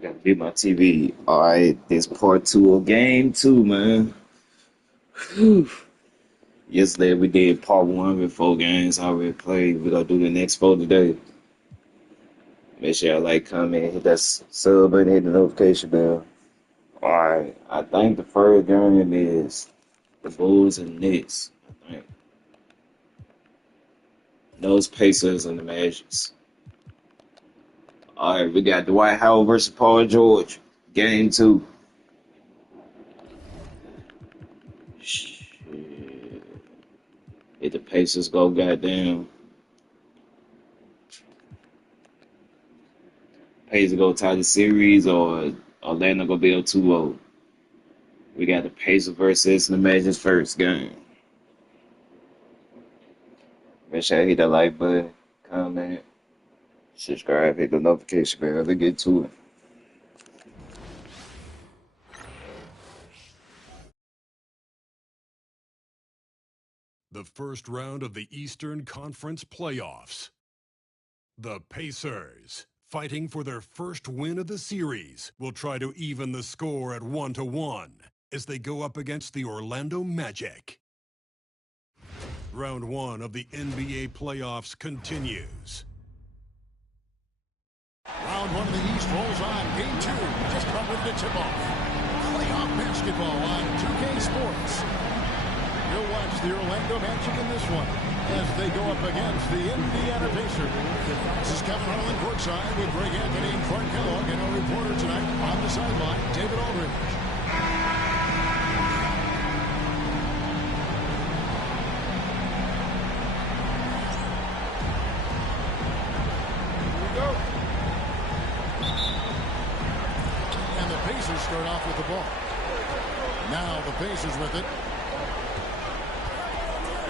Gotta beat my TV. All right, this part two of game two, man. Whew. Yesterday we did part one with 4 games already played. We gonna do the next four today. Make sure y'all like, comment, hit that sub button, hit the notification bell. All right, I think the first game is the Bulls and Knicks. I think those Pacers and the Magics. All right, we got Dwight Howard versus Paul George. Game two. Shit. If the Pacers go goddamn, Pacers go tie the series or Orlando go build 2-0. We got the Pacers versus the Magic's first game. Make sure you hit that like button, comment, subscribe, hit the notification bell. Let's get to it. The first round of the Eastern Conference playoffs. The Pacers, fighting for their first win of the series, will try to even the score at 1-1 as they go up against the Orlando Magic. Round one of the NBA playoffs continues. Round one of the East rolls on. Game two, just about ready to tip off. Playoff basketball on 2K Sports. You'll watch the Orlando Magic in this one as they go up against the Indiana Pacers. This is Kevin Harlan courtside with Greg Anthony and Clark Kellogg, and our reporter tonight on the sideline, David Aldridge. Start off with the ball. Now the Pacers with it.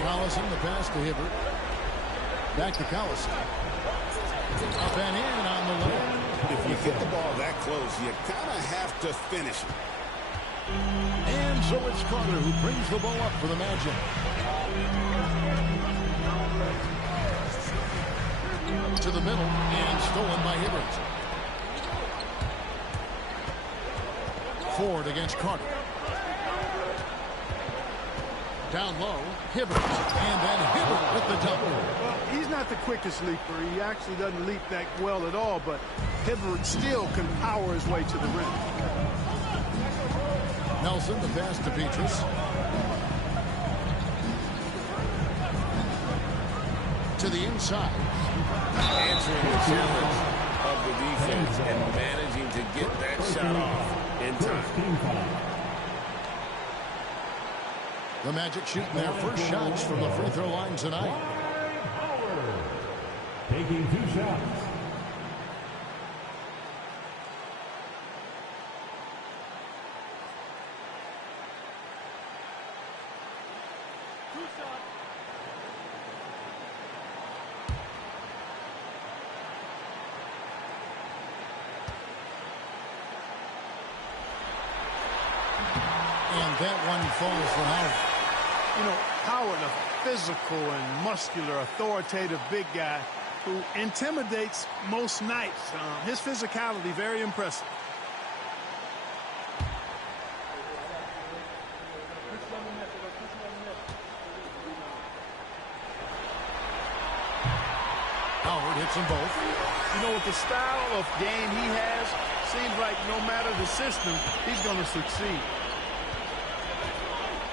Collison, the pass to Hibbert. Back to Collison. Up and in on the left. If you hit the ball that close, you kind of have to finish it. And so it's Carter who brings the ball up for the Magic. To the middle and stolen by Hibbert. Ford against Carter. Down low, Hibbert. And then Hibbert with the double. Well, he's not the quickest leaper. He actually doesn't leap that well at all, but Hibbert still can power his way to the rim. Nelson, the pass to Petrus. To the inside. Answering the challenge of the defense and managing to get that shot off in time. The Magic shooting their first shots from the free throw line tonight. Taking 2 shots. And that one falls for Howard. You know, Howard, a physical and muscular, authoritative big guy who intimidates most nights. His physicality, very impressive. Howard hits them both. You know, with the style of game he has, seems like no matter the system, he's going to succeed.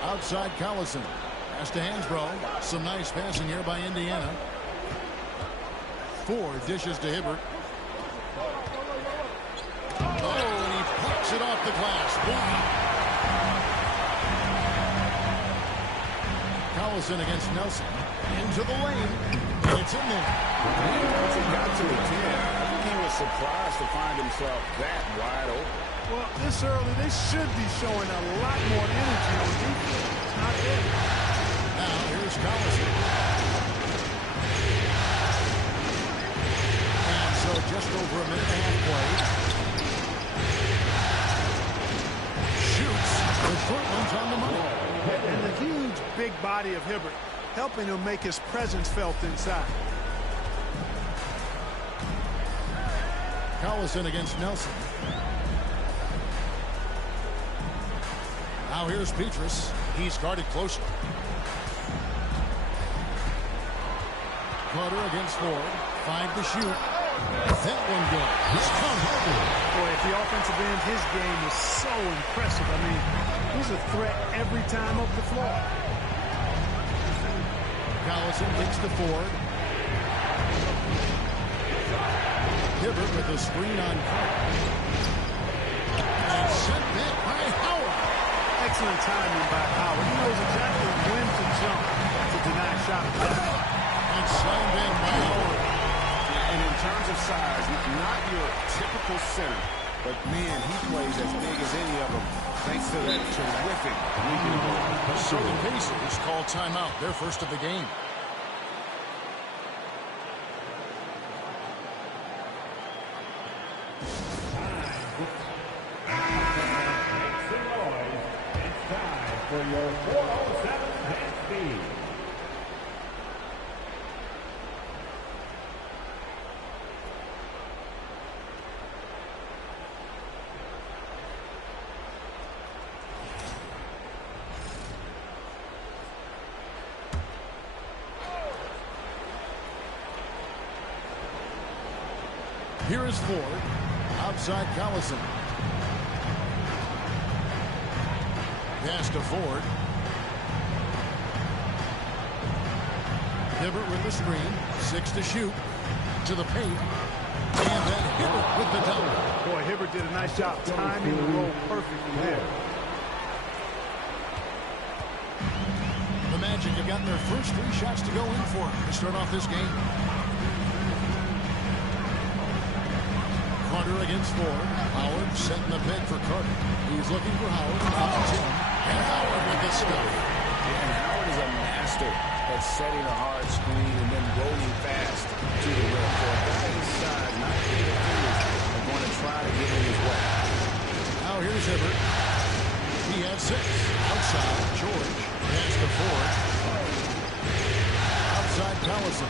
Outside Collison. Pass to Hansbrough. Some nice passing here by Indiana. Ford dishes to Hibbert. Oh, and he plucks it off the glass. Wow. Collison against Nelson. Into the lane. And it's in there. Once he got to the 10, I think he was surprised to find himself that wide open. Well, this early, they should be showing a lot more energy on defense. It's not there. Now, here's Collison. And so just over a minute and a half played. Shoots. The short one's on the money. And the huge, big body of Hibbert helping him make his presence felt inside. Collison against Nelson. Now here's Petrus. He's guarded closely. Carter against Ford. 5 to shoot. That one good. He's come. Boy, at the offensive end, his game is so impressive. I mean, he's a threat every time up the floor. Collison kicks to Ford. Hibbert with a screen on Carter. And sent back by Howard. Excellent timing by Howard. He knows exactly when to jump to deny a shot at that. And slammed in by Howard. And in terms of size, not your typical center, but man, he plays as big as any of them thanks to that terrific leaping ball. So the Pacers call timeout, their first of the game. It's time for your 407 speed. Here is Ford. Outside Collison. Pass to Ford. Hibbert with the screen. 6 to shoot. To the paint. And then Hibbert with the double. Boy, Hibbert did a nice job timing the roll perfectly there. The Magic have gotten their first 3 shots to go in for them to start off this game. Carter against Ford. Howard setting the peg for Carter. He's looking for Howard. Finds him. And Howard with the stuff. And Howard is a master at setting a hard screen and then rolling fast to the rim. For a guy inside, not getting the fingers, are going to try to get in his way. Now here's Hibbert. He has 6. Outside, George. Pass to Ford. Outside, Collison.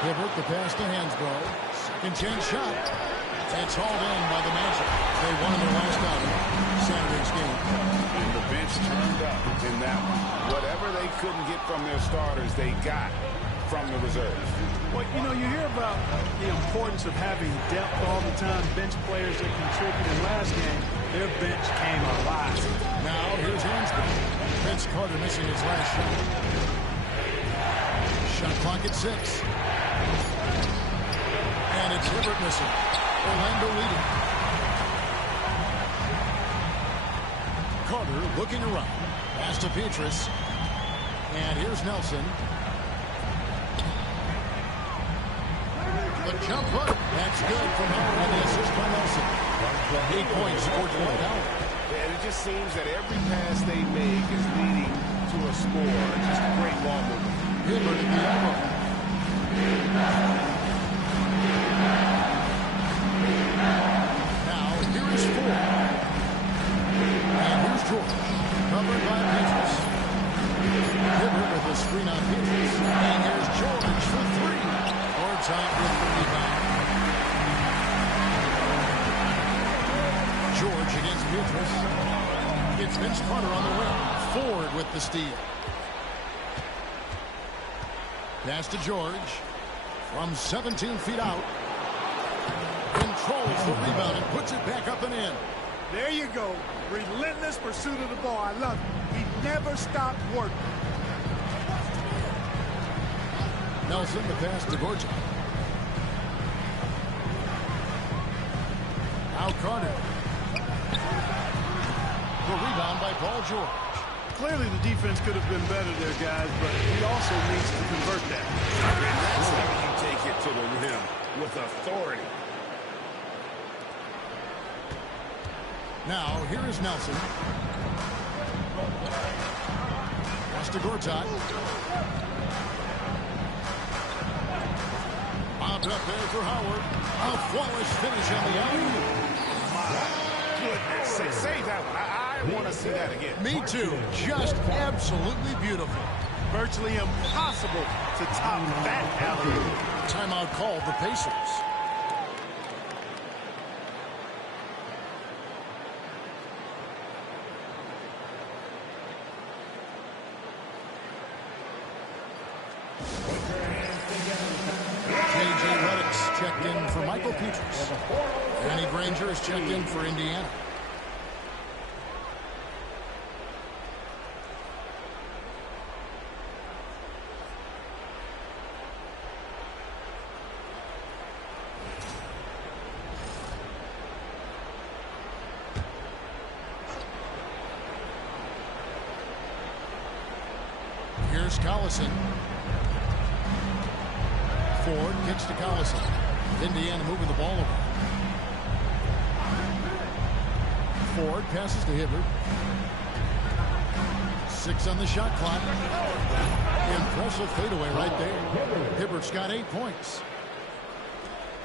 Hibbert, the pass to Hansbrough. Second chance shot. It's hauled in by the Magic. They won their last outing, Saturday's game. And the bench turned up in that one. Whatever they couldn't get from their starters, they got from the reserves. Well, you know, you hear about the importance of having depth all the time, bench players that contributed last game. Their bench came alive. Now here's Hansbrough. Vince Carter missing his last shot. Shot clock at 6. And it's Hibbert missing. Orlando leading. Carter looking around. Pass to Petrus. And here's Nelson. The jump hook. That's good from Howard and the assist by Nelson. 8 points for Dwight Howard. And it just seems that every pass they make is leading to a score. Just a great ball movement. Hibbert at the elbow. Now, here is Ford. And here's George. Covered by Petrus. Hibbert with the screen on Petrus. And here's George for 3. Ford's out with the rebound. George against Petrus. It's Vince Carter on the wing. Ford with the steal. Pass to George. From 17 feet out. Controls the rebound and puts it back up and in. There you go. Relentless pursuit of the ball. I love it. He never stopped working. Nelson, the pass to Gortat. Now Carter. The rebound by Paul George. Clearly the defense could have been better there, guys, but he also needs to convert that. And that's how you take it to the rim with authority. Now, here is Nelson. Pass to Gortat. Bobbed up there for Howard. A flawless finish on the alley. Goodness, save that one. I want to see that again. Me too. Just absolutely beautiful. Virtually impossible to top that alley-oop. Timeout called the Pacers. J.J. Redick's checked in for Michael Petras. Danny Granger is checked in for Indiana. Here's Collison. Ford kicks to Collison. Indiana moving the ball over. Ford passes to Hibbert. 6 on the shot clock. Impressive fadeaway right there. Hibbert's got 8 points.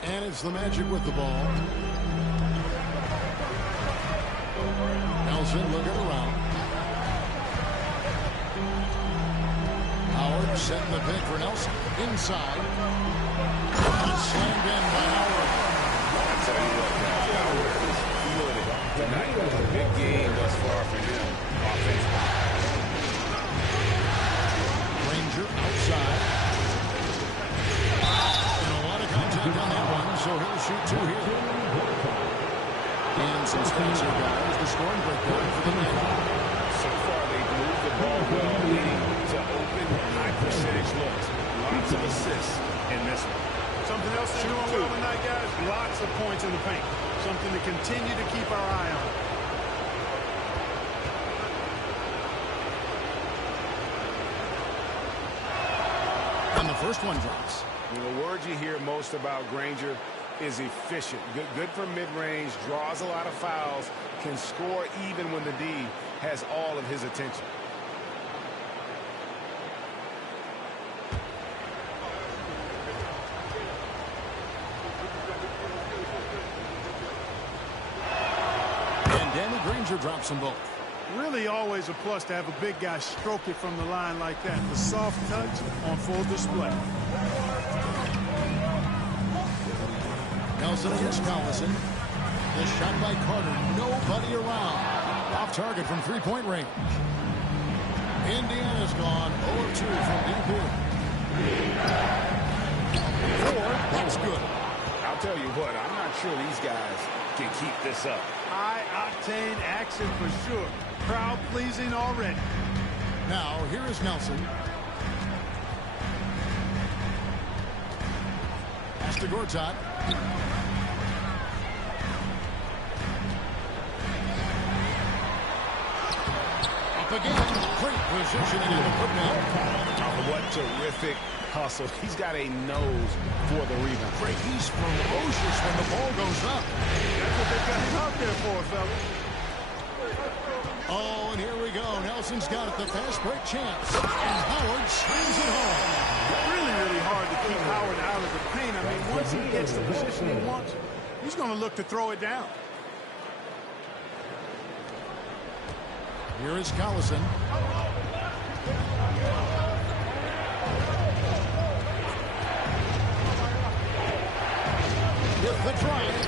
And it's the Magic with the ball. Nelson looking around. Howard setting the pick for Nelson. Inside. Slammed in by Howard. I tell you what, guys, Howard is feeling it tonight. Big game thus far for him offensively. Ranger outside. And a lot of contact on that one, so he'll shoot 2 here. And some stats here, guys. The scoring breakdown for the Magic. So far, they've moved the ball well, leading to open, high-percentage looks. Lots of assists in this one. Something else they're doing well tonight, guys. Lots of points in the paint. Something to continue to keep our eye on. And the first one drops. The word you hear most about Granger is efficient. Good for mid-range, draws a lot of fouls, can score even when the D has all of his attention. And Danny Granger drops them both. Really always a plus to have a big guy stroke it from the line like that. The soft touch on full display. Nelson against Collison. The shot by Carter. Nobody around. Off target from three-point range. Indiana's gone 0-2 from deep here. Ford, that's good. I'll tell you what, I'm not sure these guys can keep this up. High-octane action for sure. Crowd-pleasing already. Now, here is Nelson. Pass to Gortat. Up again. Great positioning in the putdown. What terrific hustle. He's got a nose for the rebound. Great. He's ferocious when the ball goes up. That's what they got him out there for, fellas. Oh, and here we go. Nelson's got it. The fast break chance. And Howard slams it home. Really hard to keep Howard out of the paint. I mean, once he gets the position he wants, he's going to look to throw it down. Here is Collison. With the drive.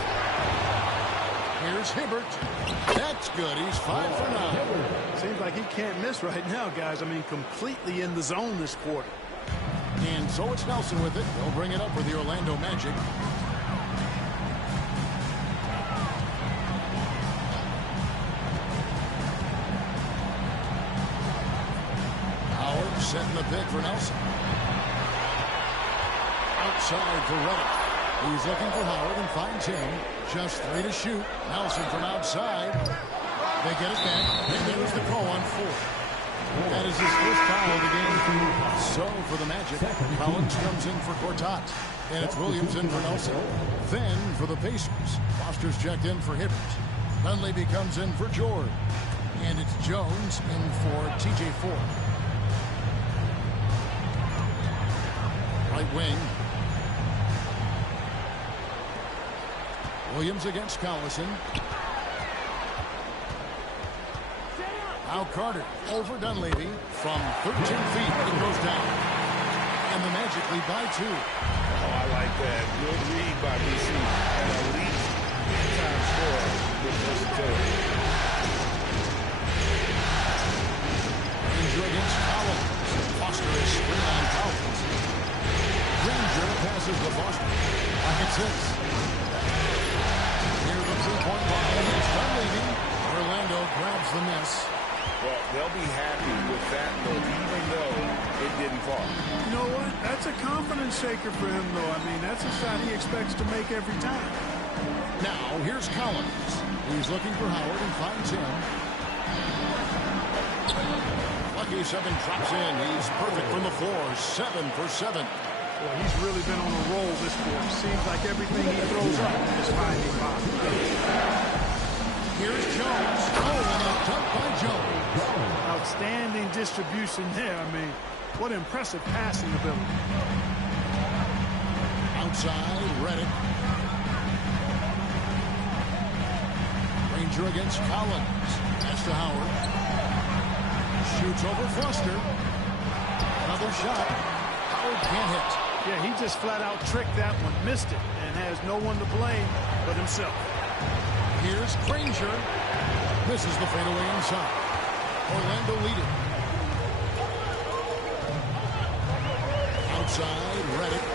Here's Hibbert. That's good. He's 5 for 9. Seems like he can't miss right now, guys. I mean, completely in the zone this quarter. And so it's Nelson with it. He'll bring it up for the Orlando Magic. Howard setting the pick for Nelson. Outside for Redick. He's looking for Howard and finds him. Just 3 to shoot. Nelson from outside. They get it back. And there's the call on 4. That is his first foul of the game. So for the Magic, Collins comes in for Gortat. And it's Williams in for Nelson. Then for the Pacers, Foster's checked in for Hibbert. Dunleavy comes in for George. And it's Jones in for TJ Ford. Right wing. Williams against Collison. Now Carter over Dunleavy from 13 feet. It goes down. And the Magic lead by 2. Oh, I like that. Good read by BC. An elite big-time scorer with versatility. Ranger against Collins. Foster is screen on Collins. be happy with that look, even though it didn't fall. You know what? That's a confidence shaker for him, though. I mean, that's a shot he expects to make every time. Now, here's Collins. He's looking for Howard and finds him. Lucky 7 drops in. He's perfect from the floor. 7 for 7. Boy, he's really been on a roll this quarter. Seems like everything he throws up is finding bottom. Here's Jones. Oh, and a dunk by Jones. Outstanding distribution there. I mean, what impressive passing ability. Outside, Redick. Granger against Collins. Pass to Howard. Shoots over Foster. Another shot. Howard can't hit. Yeah, he just flat out tricked that one, missed it, and has no one to blame but himself. Here's Granger. Misses the fadeaway inside. Orlando leading. Outside, Redick.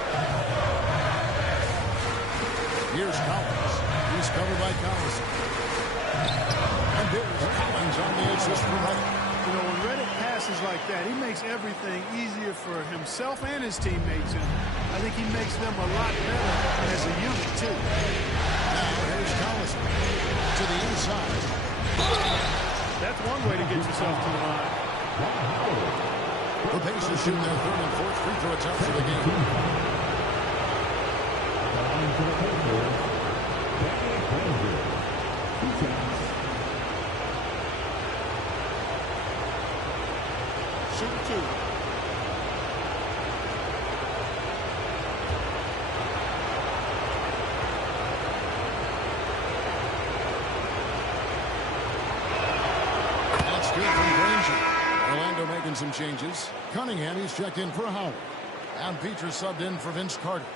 Here's Collins. He's covered by Collison. And there's Collins on the assist for Redick. You know, when Redick passes like that, he makes everything easier for himself and his teammates, and I think he makes them a lot better as a unit, too. Now here's Collison to the inside. That's one way to get yourself to the line. The Pacers shooting their third and fourth free throw attempts of the game. Shoot 2. That's good from Granger. Orlando making some changes. Cunningham, he's checked in for Howard. And Petrus subbed in for Vince Carter.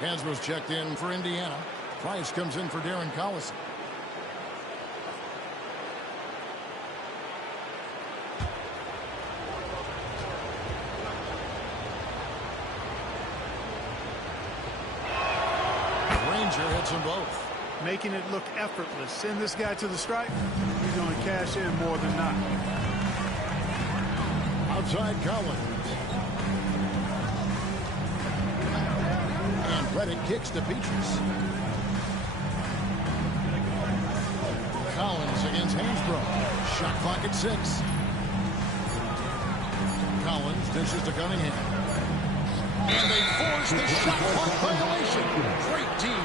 Hansbrough's checked in for Indiana. Price comes in for Darren Collison. Granger hits them both. Making it look effortless. Send this guy to the stripe. He's going to cash in more than not. Outside Collins. And Redick kicks to Petrus. Collins against Hansbrough. Shot clock at 6. Collins dishes to Cunningham. And they force the shot clock violation. Great team.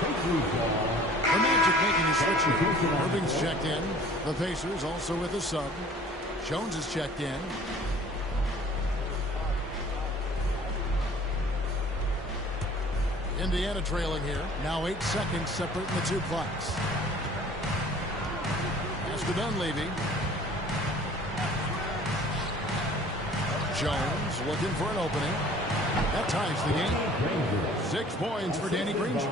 The Magic making a switch here. Irving's checked in. The Pacers also with a sub. Jones is checked in. Indiana trailing here. Now 8 seconds separating the two clocks. Pass to Dunleavy. Jones looking for an opening. That ties the game. 6 points for Danny Granger.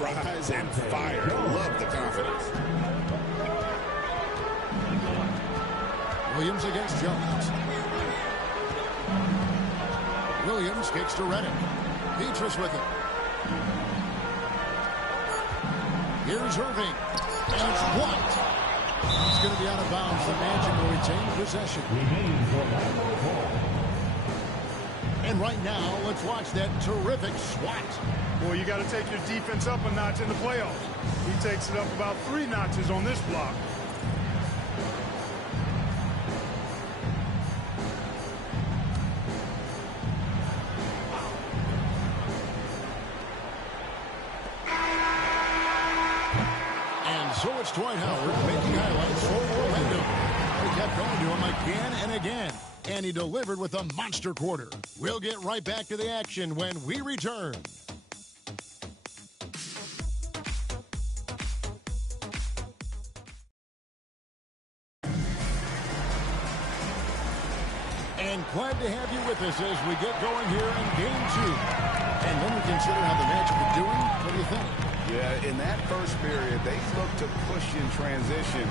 Rise and fire. Love the confidence. Williams against Jones. Williams kicks to Redick. Petrus with it. Here's Irving. And it's blocked. It's going to be out of bounds. The Magic will retain possession. And right now, let's watch that terrific swat. Boy, you got to take your defense up a notch in the playoffs. He takes it up about 3 notches on this block. And so it's Dwight Howard making highlights for Orlando. He kept going to him again and again. And he delivered with a monster quarter. We'll get right back to the action when we return. And glad to have you with us as we get going here in Game 2. And when we consider how the Magic are doing, what do you think? Yeah, in that first period, they looked to push in transition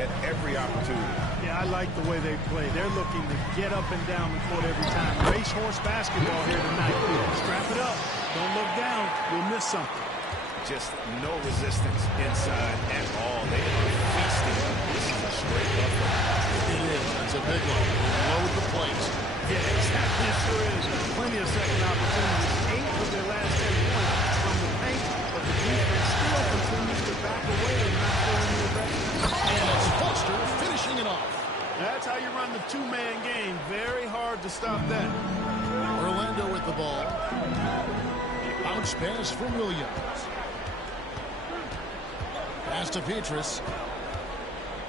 at every opportunity. Yeah, I like the way they play. They're looking to get up and down the court every time. Racehorse basketball here tonight. Strap it up. Don't look down. We'll miss something. Just no resistance inside at all. They are feasting. This is a straight up. It is. It's a big one. Load the plate. Yeah, exactly. It sure is. Plenty of second opportunities. 8 of their last 10 points from the paint, but the defense still continues to back away and not show any aggression. And it's Foster finishing it off. That's how you run the two-man game. Very hard to stop that. Orlando with the ball. Bounce pass from Williams. Pass to Petrus.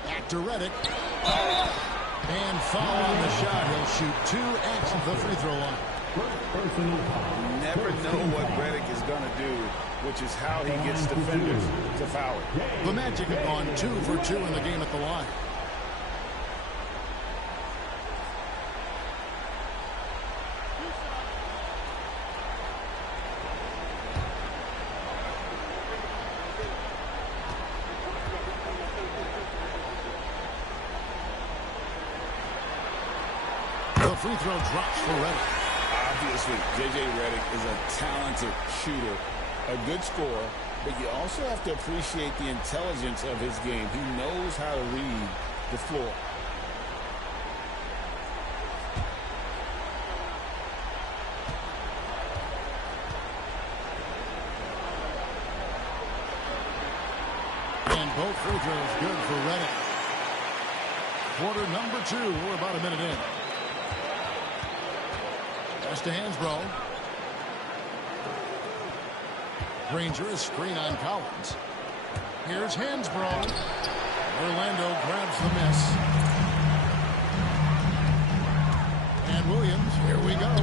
Back to Redick. And foul on the shot. He'll shoot 2 at the free throw line. You never know what Redick is going to do, which is how he gets defenders to foul it. The Magic have gone 2 for 2 in the game at the line. The free throw drops for Redick. Obviously, J.J. Redick is a talented shooter, a good scorer, but you also have to appreciate the intelligence of his game. He knows how to read the floor. And both free throws good for Redick. Quarter number 2. We're about a minute in. Pass to Hansbrough. Granger is screen on Collins. Here's Hansbrough. Orlando grabs the miss. And Williams, here we go.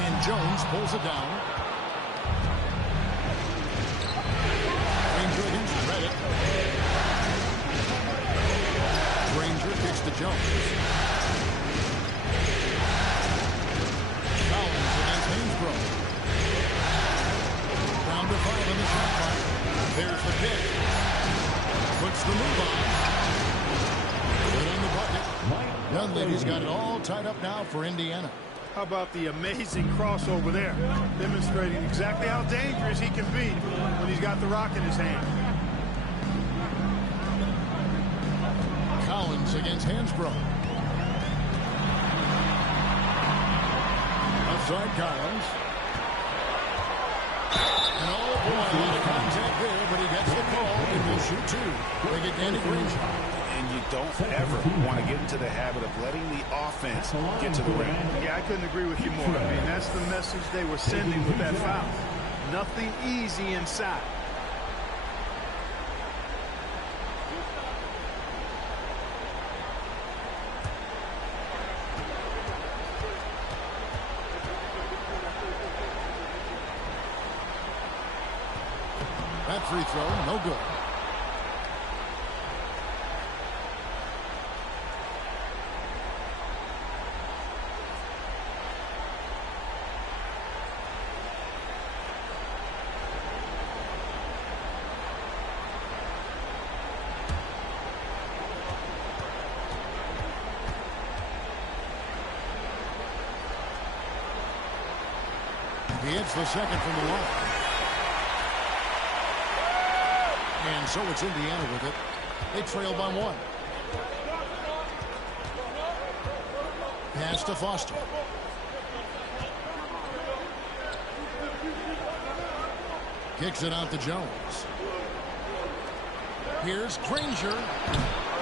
And Jones pulls it down. Granger against Redick. Granger kicks to Jones. Collins against Hansbrough. Down to 5 on the shot clock. There's the pick. Puts the move on. Good on the bucket. Dunleavy's got it all tied up now for Indiana. How about the amazing crossover there? Demonstrating exactly how dangerous he can be when he's got the rock in his hand. Collins against Hansbrough. Outside Collins. And oh boy, a lot of contact there, but he gets the call and will shoot 2. They get Danny Granger. And you don't ever want to get into the habit of letting the offense get to the rim. Yeah, I couldn't agree with you more. I mean, that's the message they were sending with that foul. Nothing easy inside. That free throw, no good. He hits the second from the line. And so it's Indiana with it. They trail by 1. Pass to Foster. Kicks it out to Jones. Here's Granger.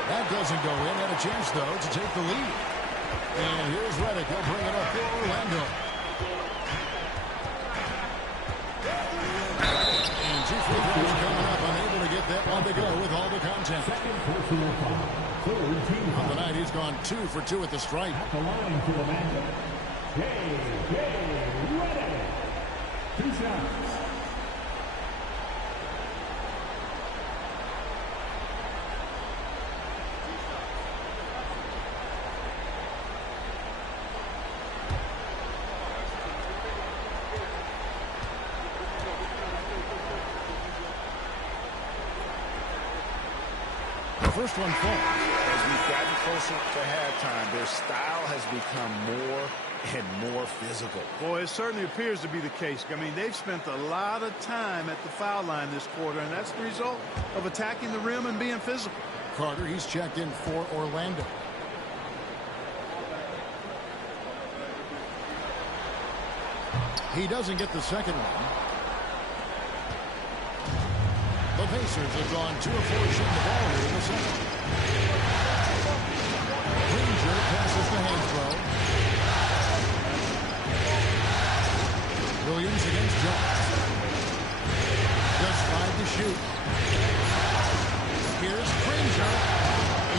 That doesn't go in. Had a chance, though, to take the lead. And here's Redick. He'll bring it up for Orlando. And 2 free throws coming up. Unable to get that one to go with all the content. On the night, he's gone 2 for 2 at the stripe. At the line for the Magic, J.J. Redick. 2 shots. First one falls. As we've gotten closer to halftime, their style has become more and more physical. Boy, it certainly appears to be the case. I mean, they've spent a lot of time at the foul line this quarter, and that's the result of attacking the rim and being physical. Carter. He's checked in for Orlando. He doesn't get the second one. The Pacers have gone 2 of 4 shooting the ball here in the second. Granger passes the hand throw. Williams against Jones. Just 5 to shoot. Here's Granger.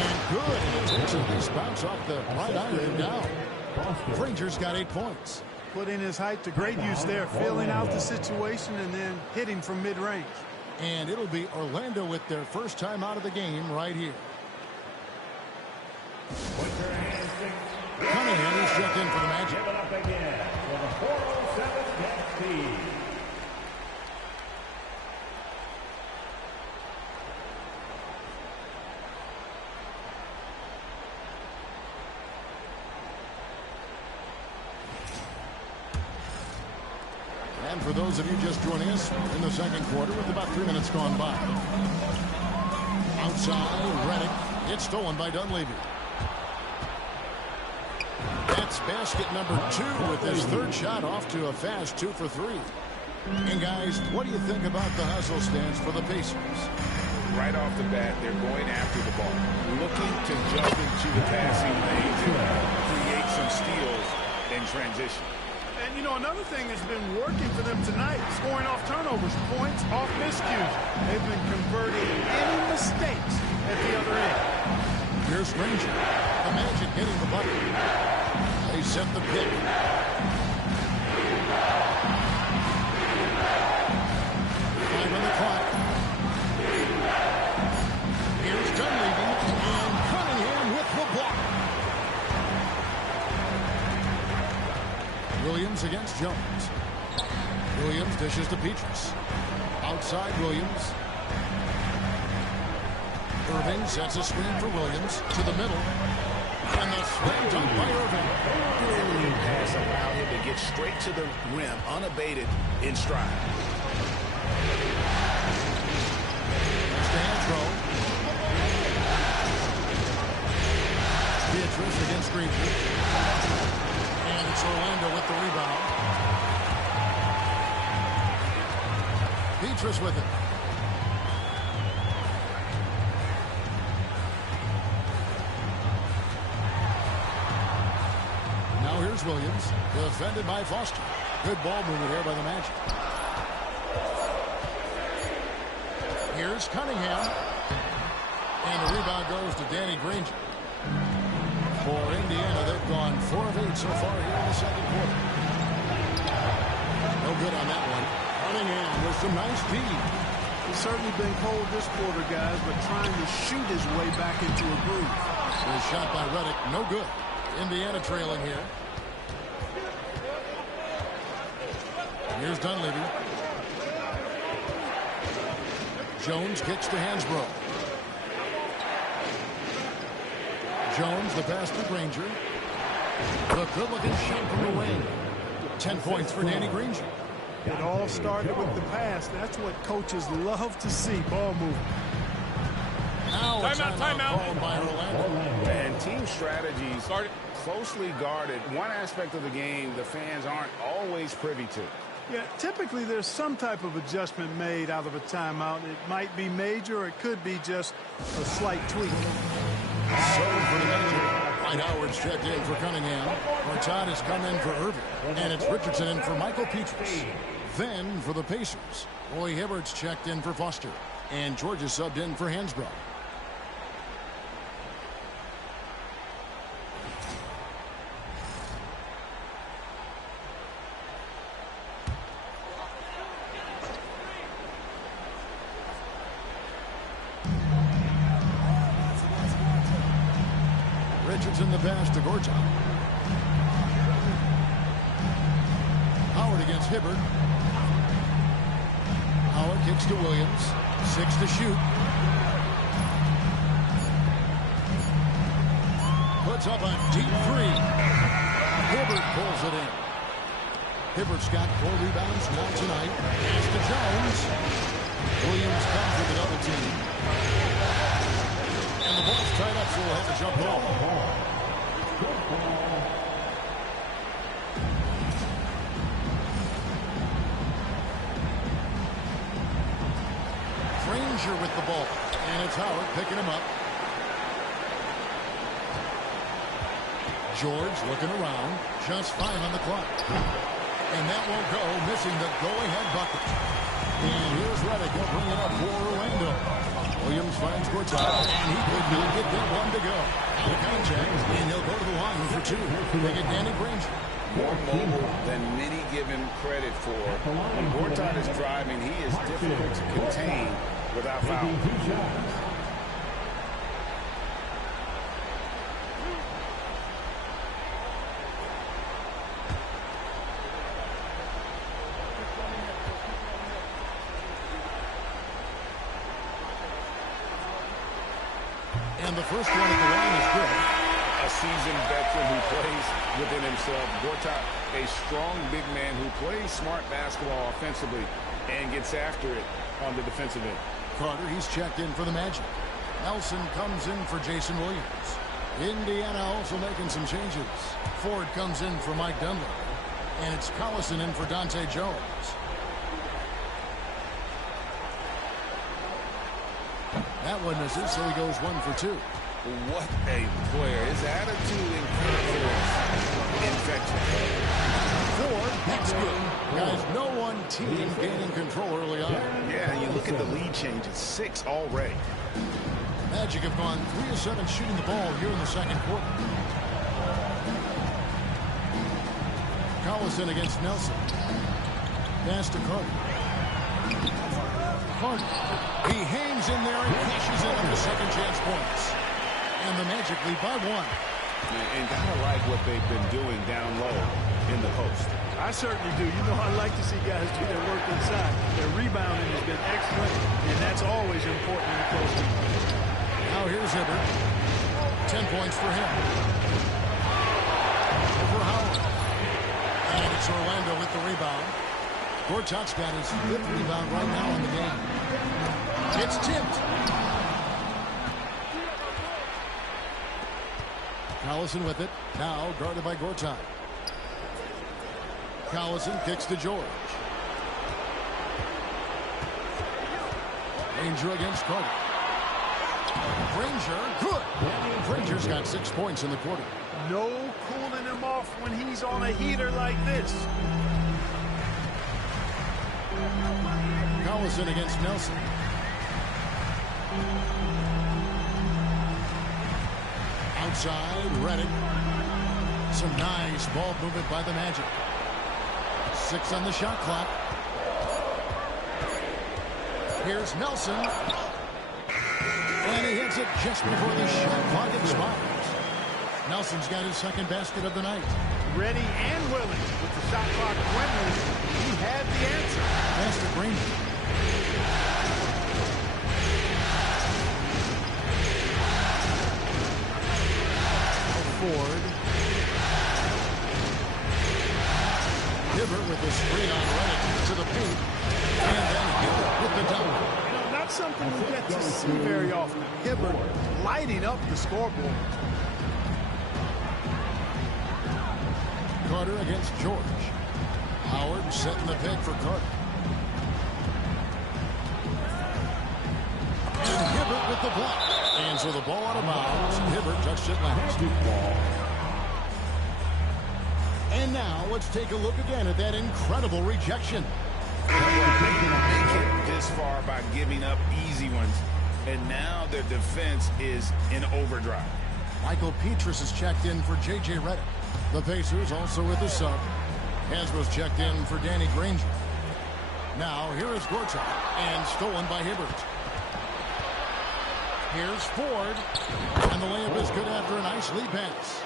And good. And it takes a nice bounce off the right iron and down. Granger's got 8 points. Putting his height to great use there, filling out the situation and then hitting from mid-range. And it'll be Orlando with their first time out of the game right here. Cunningham is checked in for the Magic. Give it up again for the 407 Nets team. And for those of you just joining us in the second quarter with about 3 minutes gone by. Outside, Redick. It's stolen by Dunleavy. That's basket number 2 with his third shot off to a fast 2 for 3. And guys, what do you think about the hustle stance for the Pacers? Right off the bat, they're going after the ball, looking to jump into the passing lanes and create some steals in transition. And, you know, another thing that's been working for them tonight, scoring off turnovers, points off miscues. They've been converting any mistakes at the other end. Here's Granger. The Magic getting the bucket. They set the pick. 5 on the clock. Here's Dunleavy and Cunningham with the block. Williams against Jones. Williams dishes to Petrus. Outside Williams. Irving sets a screen for Williams to the middle. And the slam dunk by Irving. Every pass allowed him to get straight to the rim, unabated in stride. There's the hand throw. Petrus against Granger. And it's Orlando with the rebound. Petrus with it. Now here's Williams, defended by Foster. Good ball movement here by the Magic. Here's Cunningham. And the rebound goes to Danny Granger. For Indiana, they've gone 4 of 8 so far here in the second quarter. No good on that one. Cunningham with some nice speed. He's certainly been cold this quarter, guys, but trying to shoot his way back into a groove. The shot by Redick, no good. Indiana trailing here. Here's Dunleavy. Jones kicks to Hansbrough. Jones, the pass to Granger. The good-looking shot from the wing. 10 points for Danny Granger. It all started with the pass. That's what coaches love to see, ball movement. Now a timeout called by Orlando. And team strategies closely guarded. One aspect of the game the fans aren't always privy to. Yeah, typically there's some type of adjustment made out of a timeout. It might be major or it could be just a slight tweak. So for the Magic, Dwight Howard's checked in for Cunningham. Horton has come in for Irving. And it's Richardson in for Michael Petrus. Then for the Pacers, Roy Hibbert's checked in for Foster. And George is subbed in for Hansbrough. Richardson the pass to Gortat. Howard against Hibbert. Howard kicks to Williams. 6 to shoot. Puts up a deep 3. Hibbert pulls it in. Hibbert's got 4 rebounds now tonight. Pass to Jones. Williams comes with a double team. And So we'll have a jump ball. Granger with the ball. And it's Howard picking him up. George looking around. Just 5 on the clock. And that won't go, missing the go-ahead bucket. And here's Redick. He'll bring it up for Orlando. Williams finds Gortat, and he could not get that one to go. Out of contact, and he'll go to the line for 2. They get Danny Granger. More mobile than many give him credit for. When Gortat is driving, he is difficult to contain without foul. And the first one at the line is good. A seasoned veteran who plays within himself. Gortat, a strong big man who plays smart basketball offensively and gets after it on the defensive end. Carter, he's checked in for the Magic. Nelson comes in for Jason Williams. Indiana also making some changes. Ford comes in for Mike Dunlap. And it's Collison in for Dante Jones. That one misses, so he goes 1 for 2. What a player. His attitude and confidence infectious. Ford, that's good. Guys, no one team gaining control early on. Yeah, you look at the lead changes. 6 already. Magic have gone 3 of 7 shooting the ball here in the second quarter. Collison against Nelson. Pass to Carter. Carter. He hangs in there and cashes in on the second chance points. And the Magic lead by 1. And gotta like what they've been doing down low in the post. I certainly do. You know, I like to see guys do their work inside. Their rebounding has been excellent, and that's always important in a close game. Now here's Hibbert. 10 points for him. Over Howard. And it's Orlando with the rebound. Gortat's got his 5th rebound right now in the game. It's tipped. Collison with it. Now guarded by Gortat. Collison kicks to George. Granger against Carter. Granger, good. Granger's got 6 points in the quarter. No cooling him off when he's on a heater like this. Collison against Nelson. Outside, Redick. Some nice ball movement by the Magic. 6 on the shot clock. Here's Nelson. And he hits it just before the shot clock expires. Nelson's got his 2nd basket of the night. Ready and willing. With the shot clock dwindling, he had the answer. Pass to Granger. Ford. Hibbert with the screen on Redick to the paint. And then Hibbert with the dunk. You know, not something we get to see very often. Hibbert lighting up the scoreboard. Carter against George. Howard setting the pick for Carter. And Hibbert with the block. And so the ball out of bounds. Hibbert touched it last. And now let's take a look again at that incredible rejection. Make it this far by giving up easy ones. And now their defense is in overdrive. Michael Petrus is checked in for J.J. Redick. The Pacers also with the sub. Hasbro's checked in for Danny Granger. Now here is Gortat. And stolen by Hibbert. Here's Ford. And the layup is good after a nice lead pass.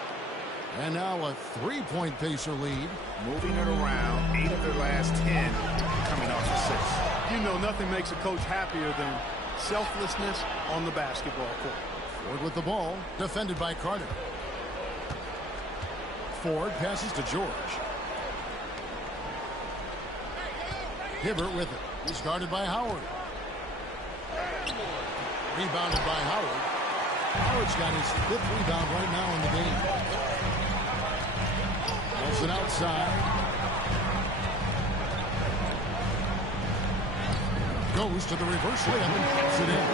And now a 3-point Pacer lead. Moving it around, 8 of their last 10 coming off the 6. You know, nothing makes a coach happier than selflessness on the basketball court. Ford with the ball, defended by Carter. Ford passes to George. Hibbert with it. He's guarded by Howard. Rebounded by Howard. Howard's got his 5th rebound right now in the game. Nelson outside. Goes to the reverse layup and puts it in.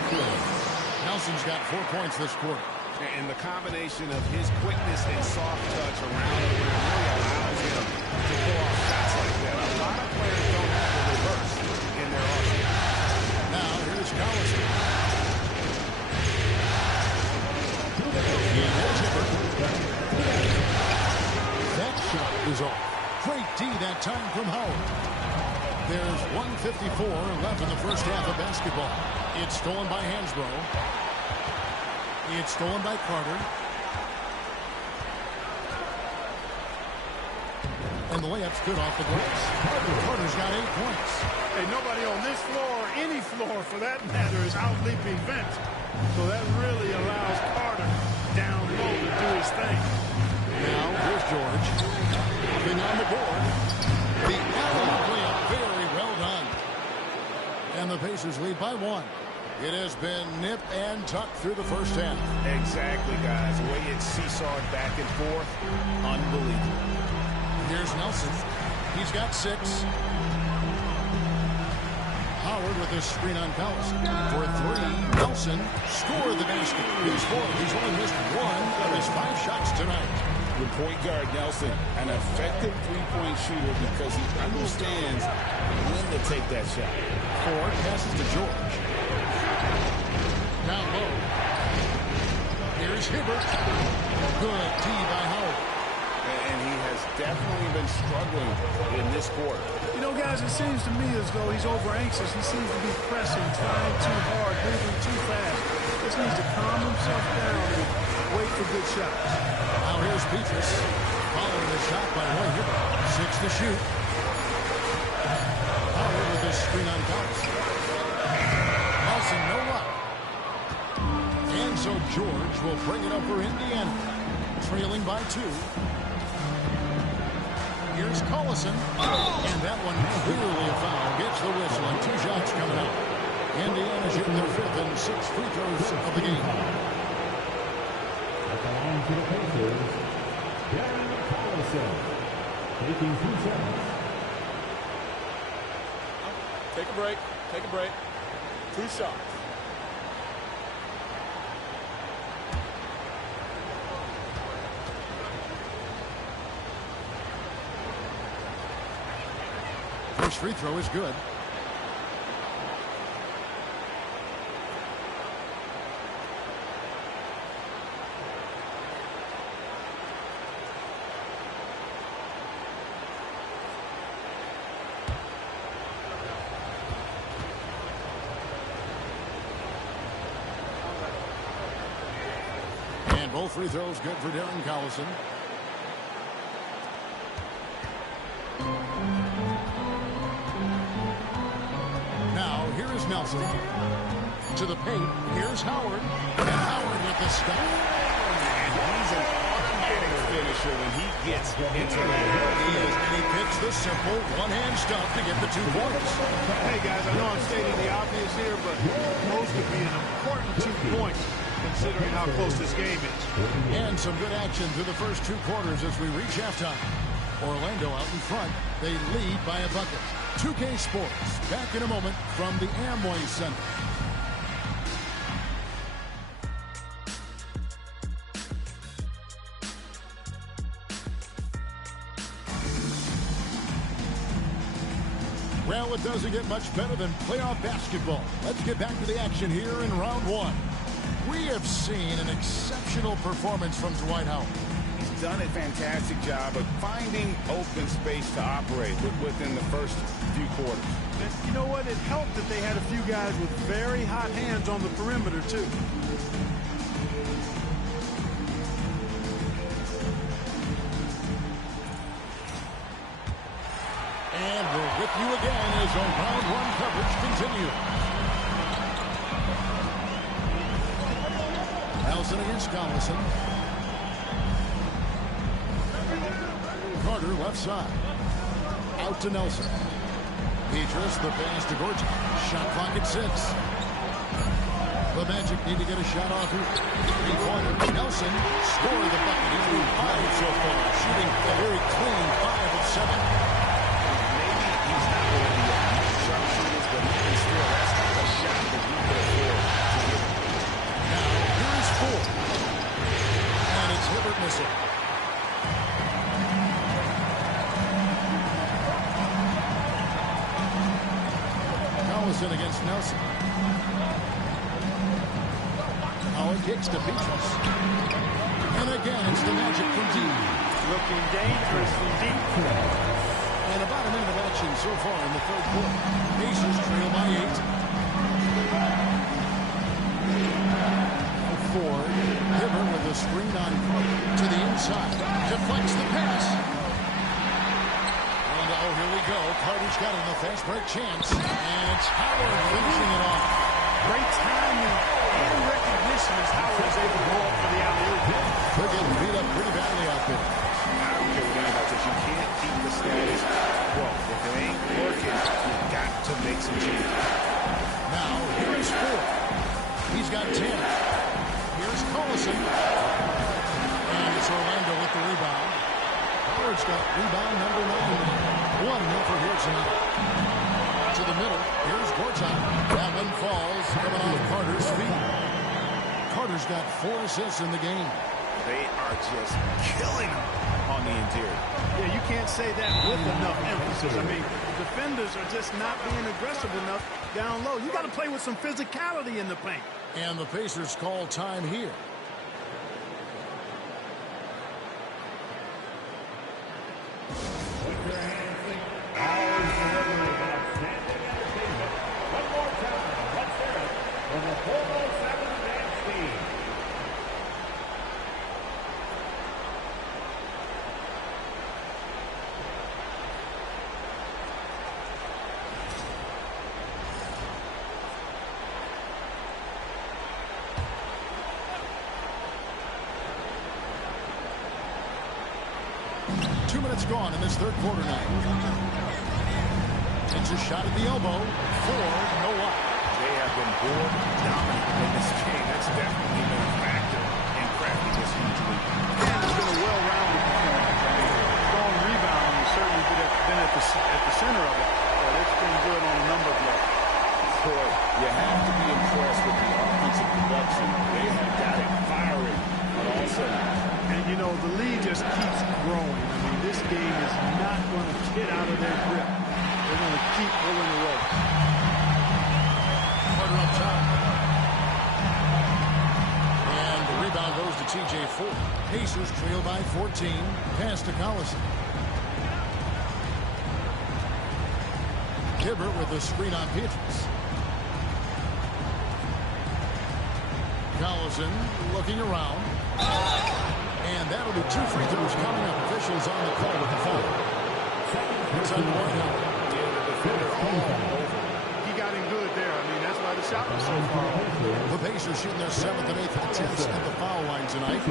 Nelson's got 4 points this quarter. And the combination of his quickness and soft touch around the rim really allows him to pull off shots like that. A lot of players don't have the reverse in their arsenal. Now here's Collison. That shot is off. Great D that time from Howard. There's 1:54 left in the first half of basketball. It's stolen by Hansbrough. It's stolen by Carter. And the layup's good off the glass. Carter's got 8 points. Hey, nobody on this floor, or any floor for that matter, is out-leaping Vince. So that really allows Carter down low to do his thing. Now, here's George. Hopping on the board. The alley-oop layup, very well done. And the Pacers lead by 1. It has been nip and tuck through the first half. Exactly, guys. The way it seesawed back and forth, unbelievable. Here's Nelson. He's got 6. Howard with his screen on Collison. For 3, Nelson scored the basket. He's 4th. He's only missed 1 of his 5 shots tonight. The point guard, Nelson, an effective three-point shooter because he understands when to take that shot. Ford passes to George. Down low. Here's Hibbert. Good D by Howard. And he has definitely been struggling in this quarter. You know, guys, it seems to me as though he's over-anxious. He seems to be pressing, trying too hard, moving too fast. Just needs to calm himself down and wait for good shots. Now here's Petrus. Following the shot by Roy Hibbert. 6 to shoot. Howard with his screen on Collison. Nelson, no luck. And so George will bring it up for Indiana. Trailing by 2. Here's Collison. And that one clearly a foul. Gets the whistle and 2 shots coming out. Indiana shooting their 5th and 6th free throws of the game. At the line for the Pacers, Darren Collison, taking 2 shots. Take a break. Take a break. 2 shots. First free throw is good. And both free throws good for Darren Collison. Now, here is Nelson. To the paint, here's Howard. And Howard with the stop. And he's an automatic finisher when he gets into that. He is, and he picks the simple one-hand stuff to get the 2 points. Hey, guys, I know I'm stating the obvious here, but those could be an important 2 points considering how close this game is. And some good action through the first 2 quarters as we reach halftime. Orlando out in front. They lead by a bucket. 2K Sports, back in a moment from the Amway Center. Well, it doesn't get much better than playoff basketball. Let's get back to the action here in round 1. We have seen an exceptional performance from Dwight Howard. He's done a fantastic job of finding open space to operate within the first few quarters. And you know what? It helped that they had a few guys with very hot hands on the perimeter, too. And we're with you again as our round 1 coverage continues. Nelson against Collison. Carter left side. Out to Nelson. Petrus, the pass to Gortat. Shot clock at 6. The Magic need to get a shot off here. Three-pointer. Nelson scored the bucket. He's been 5 so far, shooting a very clean 5 of 7. Maybe he's not one of the elite sharpshooters, but even still, that's not a shot that you can afford to hit. Now, here's 4. And it's Hibbert missing. Collison against Nelson. Howard kicks to Petrus. And again, it's the Magic from deep. Looking dangerous from deep. And about a minute of action so far in the third quarter. Pacers trail by 8. Ford. Hibbert with a screen on Carter to the inside. Deflects the pass. And oh, here we go. Carter's got it in the fast break chance. And it's Howard finishing it off. Great timing and recognition as Howard is able to go up for the alley-oop. They're getting beat up pretty badly out there. I don't care what anybody says. You can't keep the status quo. If it ain't working, you've got to make some changes. Now, here's Ford. He's got 10. Here's Collison. And it's Orlando with the rebound. Howard's got rebound number 9. 1-0 for here tonight. To the middle. Here's Gortat. That one falls, coming off Carter's feet. Carter's got 4 assists in the game. They are just killing them on the interior. Yeah, you can't say that with enough emphasis. I mean, defenders are just not being aggressive enough down low. You got to play with some physicality in the paint. And the Pacers call time here. With their hands clean. Howard's delivery is outstanding execution. One more time. Let's hear it for the 407 advance team. Gone in this third quarter now. It's a shot at the elbow. Ford, no up. They have been board dominant in this game. That's definitely been a factor in cracking this huge lead. And it's been a well-rounded performance. I mean, throwing rebound has certainly been at the center of it. But it's been good on a number of levels. Boy, you have to be impressed with the offensive production. They have got it firing on all cylinders. And, you know, the lead just keeps growing. I mean, this game is not going to get out of their grip. They're going to keep pulling away. Carter up top. And the rebound goes to T.J. Ford. Pacers trail by 14. Pass to Collison. Hibbert with the screen on Petrus. Collison looking around. And that'll be 2 free throws coming up. Officials on the call with the foul. It's underway now. The defender all over. He got him good there. I mean, that's why the shot was so far off. The Pacers shooting their 7th and 8th attempts at the foul line tonight.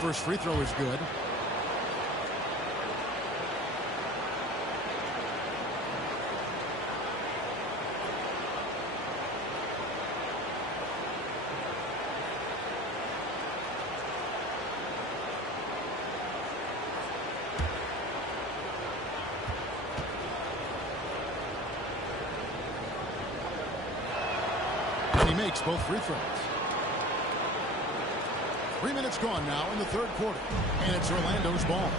First free throw is good. And he makes both free throws. 3 minutes gone now in the third quarter. And it's Orlando's ball.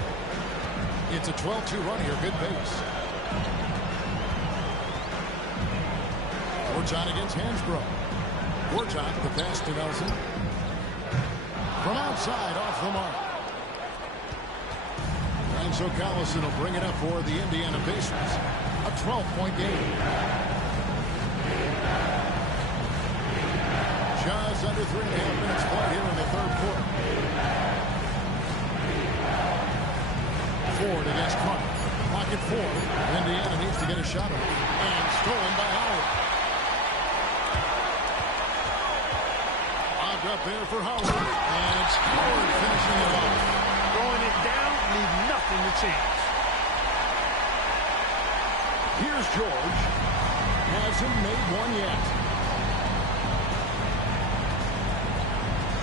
It's a 12-2 run here. Good pace. Gortat against Hansbrough. Gortat, the pass to Nelson. From outside, off the mark. And so Collison will bring it up for the Indiana Pacers. A 12-point game. Just under 3.5 minutes played here in the third quarter. Ford against Clark. Pocket 4. Indiana needs to get a shot off. And stolen by Howard. Lobbed up there for Howard. And it's Howard finishing it off. Throwing it down, leave nothing to chance. Here's George. Hasn't made one yet.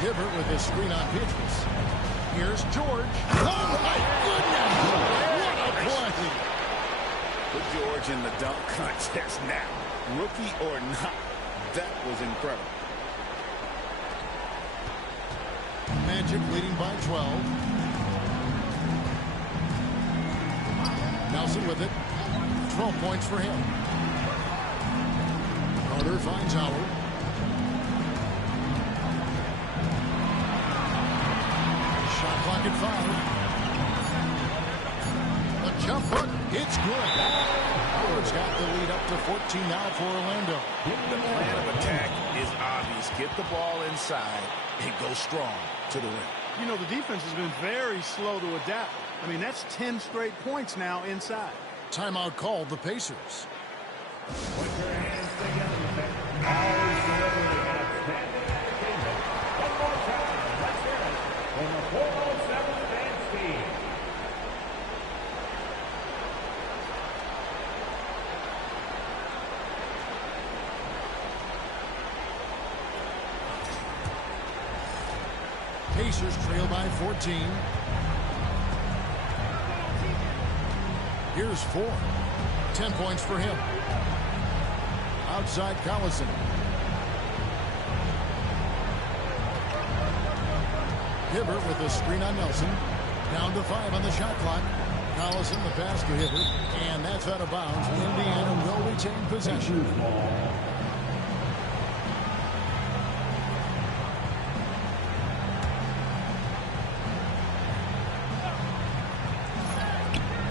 Hibbert with his screen on Pietrus. Here's George. Oh, my goodness! What a play! Put George in the dunk contest now. Rookie or not, that was incredible. Magic leading by 12. Nelson with it. 12 points for him. Carter finds Howard. Shot clock at 5. The jump hook, it's good. Howard's got the lead up to 14 now for Orlando. The plan of attack is obvious. Get the ball inside and go strong to the rim. You know, the defense has been very slow to adapt. I mean, that's 10 straight points now inside. Timeout called the Pacers. Put your hands together. Always delivering outstanding entertainment. One more time, let's hear it from the 407 Advance team. Pacers trail by 14. Here's Ford. 10 points for him. Outside Collison. Hibbert with the screen on Nelson. Down to 5 on the shot clock. Collison the pass to Hibbert. And that's out of bounds. Indiana will retain possession.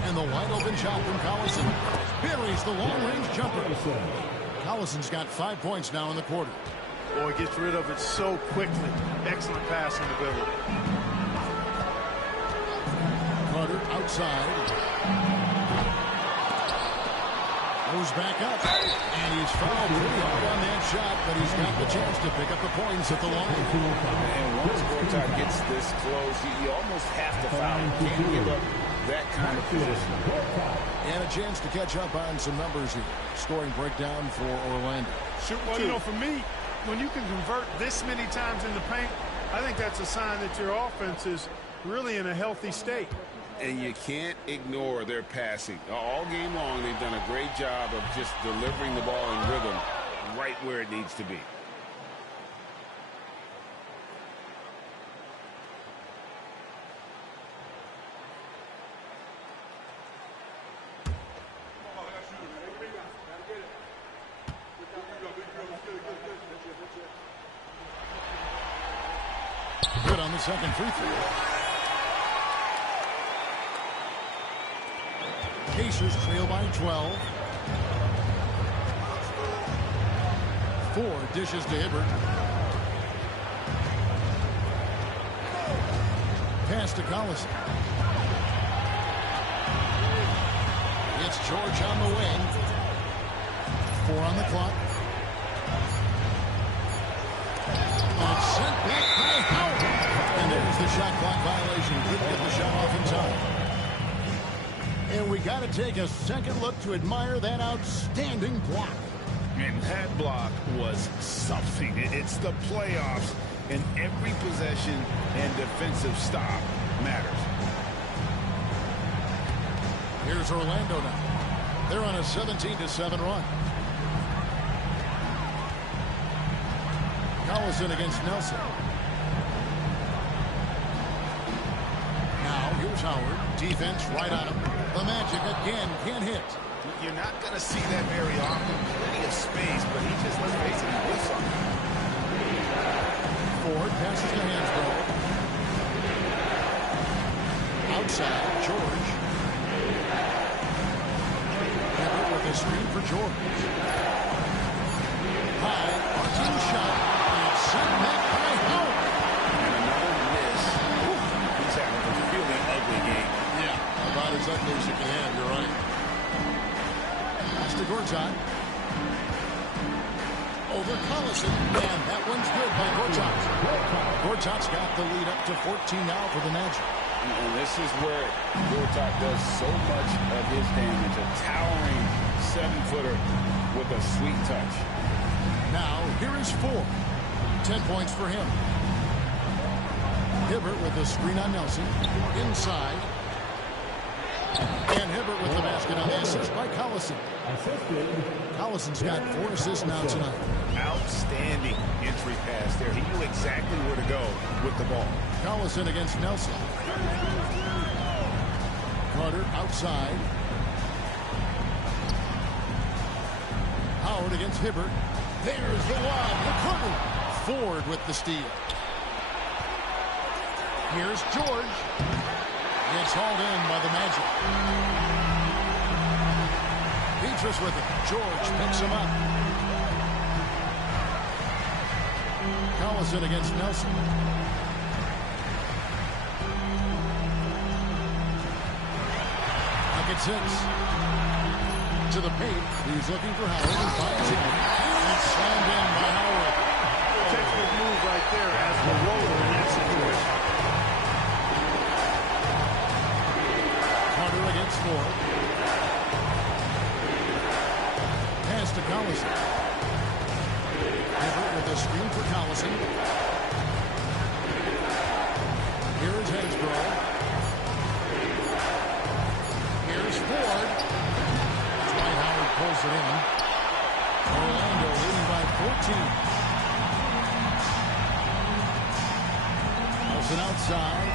And the wide open shot from Collison. Buries the long-range jumper. Collison's got 5 points now in the quarter. Boy, gets rid of it so quickly. Excellent passing ability. Carter outside. Goes back up. And he's fouled pretty hard on that shot, but he's got the chance to pick up the points at the line. And once Gortat gets this close, you almost have to foul him. Can't give up that kind of position. And a chance to catch up on some numbers here. Scoring breakdown for Orlando. Well, you know, for me, when you can convert this many times in the paint, I think that's a sign that your offense is really in a healthy state. And you can't ignore their passing. All game long, they've done a great job of just delivering the ball in rhythm right where it needs to be. Good on the second free throw. Pacers trail by 12. Ford dishes to Hibbert. Pass to Collison. It's George on the wing. 4 on the clock. And it's sent back by Howard. And there's the shot clock violation. Couldn't get the shot off in time. And we got to take a second look to admire that outstanding block. And that block was something. It's the playoffs, and every possession and defensive stop matters. Here's Orlando now. They're on a 17-7 run. Collison against Nelson. Now here's Howard. Defense right on him. The Magic again can't hit. You're not going to see that very often. Plenty of space, but he just, let's face it, he whiffs on it. Ford passes to Hansbrough. Outside, George. Hibbert with a screen for George. High, arcing shot. And it's sent back by Howard. And another miss. He's having a really ugly game. Yeah, about as injuries it can have, you're right. Pass to Gortat. Over Collison, and that one's good by Gortat. Gortat's got the lead up to 14 now for the Magic. And this is where Gortat does so much of his damage. A towering 7-footer with a sweet touch. Now, here is 4. 10 points for him. Hibbert with the screen on Nelson. Inside. And Hibbert with the basket on the assist by Collison. Collison's got 4 assists now tonight. Outstanding entry pass there. He knew exactly where to go with the ball. Collison against Nelson. Carter outside. Howard against Hibbert. There's the lob. McCurdy. Ford with the steal. Here's George. It's hauled in by the Magic. Petrus with it. George picks him up. Collison against Nelson. Bucket 6. To the paint. He's looking for Howard and finds him. It's slammed in by Howard. Textbook move right there as the roller in that situation. Carter against Ford. Pass to Collison. Hibbert with a screen for Collison. Here is Hansbrough. Here's Ford. Dwight Howard pulls it in. Orlando leading by 14. Nelson outside.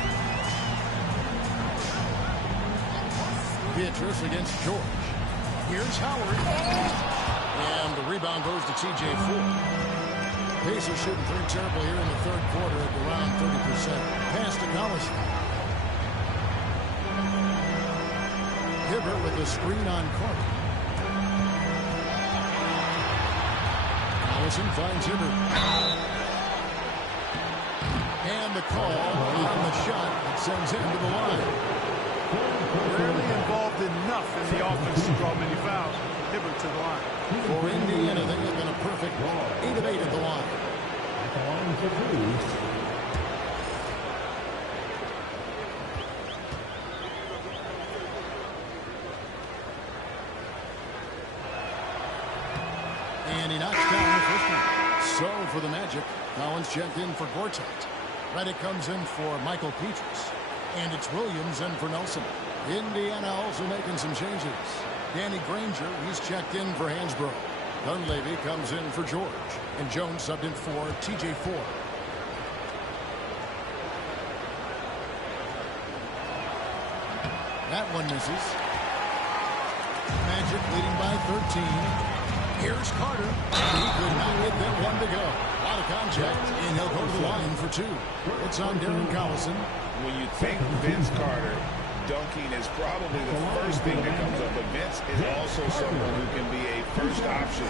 Beatrice against George. Here's Howard. And the rebound goes to T.J. Ford. Pacers shooting pretty terrible here in the third quarter at around 30%. Pass to Collison. Hibbert with the screen on Carter. Collison finds Hibbert. And the call on the shot that sends him to the line. Rarely involved enough in the offense to draw many fouls. Hibbert to the line. For Indiana, they have been a perfect 8 of 8 at the line. And he knocks down the first one. So for the Magic, Collins checked in for Gortat. Reddick comes in for Michael Petrus. And it's Williams in for Nelson. Indiana also making some changes. Danny Granger, he's checked in for Hansbrough. Dunleavy comes in for George. And Jones subbed in for T.J. Ford. That one misses. Magic leading by 13. Here's Carter. He could not get that one to go. A lot of contact, and he'll go to the line for 2. It's on Darren Collison. When you think Vince Carter, dunking is probably the first thing that comes up. But Vince is also someone who can be a first option.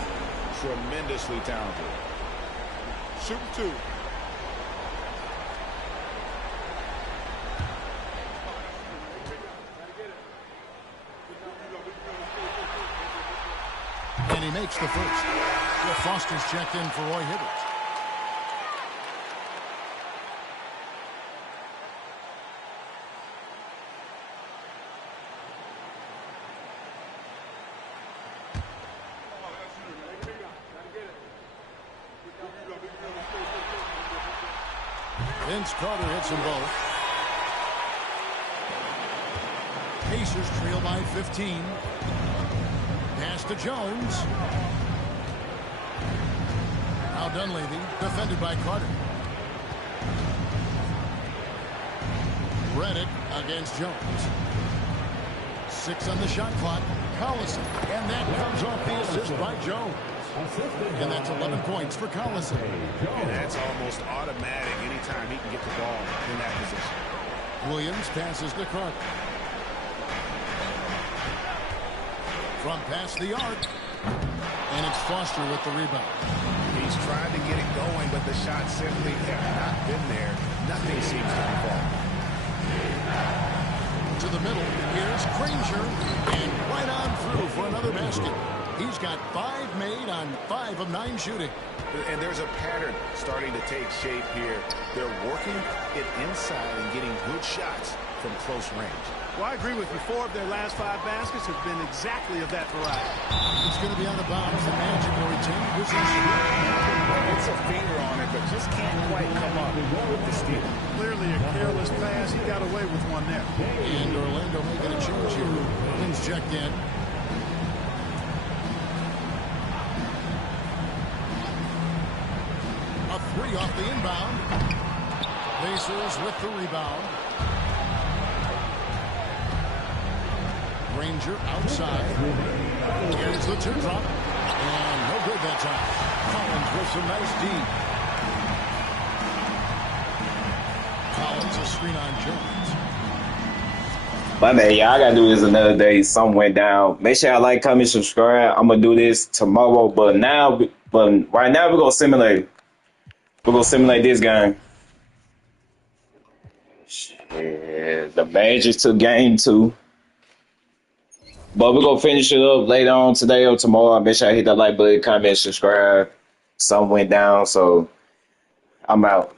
Tremendously talented. Shooting 2. And he makes the first. Jeff Foster's checked in for Roy Hibbert. Vince Carter hits them both. Pacers trail by 15. Pass to Jones. Now Dunleavy, defended by Carter. Reddick against Jones. 6 on the shot clock. Collison. And that comes off the assist by Jones. And that's 11 points for Collison. And that's almost automatic anytime he can get the ball in that position. Williams passes to Carter. From past the arc. And it's Foster with the rebound. He's trying to get it going, but the shots simply have not been there. Nothing seems to be falling. to the middle. Here's Granger, and right on through for another basket. He's got 5 made on 5 of 9 shooting. And there's a pattern starting to take shape here. They're working it inside and getting good shots from close range. Well, I agree with you. 4 of their last 5 baskets have been exactly of that variety. It's going to be out of bounds. The Magic will retain possession. Gets a finger on it, but just can't quite come up with the steal. Clearly a careless pass. He got away with one there. And Orlando making a change here. Williams checked in. A 3 off the inbound. Pacers with the rebound. Granger outside. Here's the teardrop. And no good that time. Collins with some nice D. Collins a screen on Jones. My man, y'all gotta do this another day. Something went down. Make sure y'all like, comment, subscribe. I'm gonna do this tomorrow, but right now we're gonna simulate. We're gonna simulate this game. Shit, the Magic took game 2. But we're going to finish it up later on today or tomorrow. Make sure I hit that like button, comment, subscribe. Something went down, so I'm out.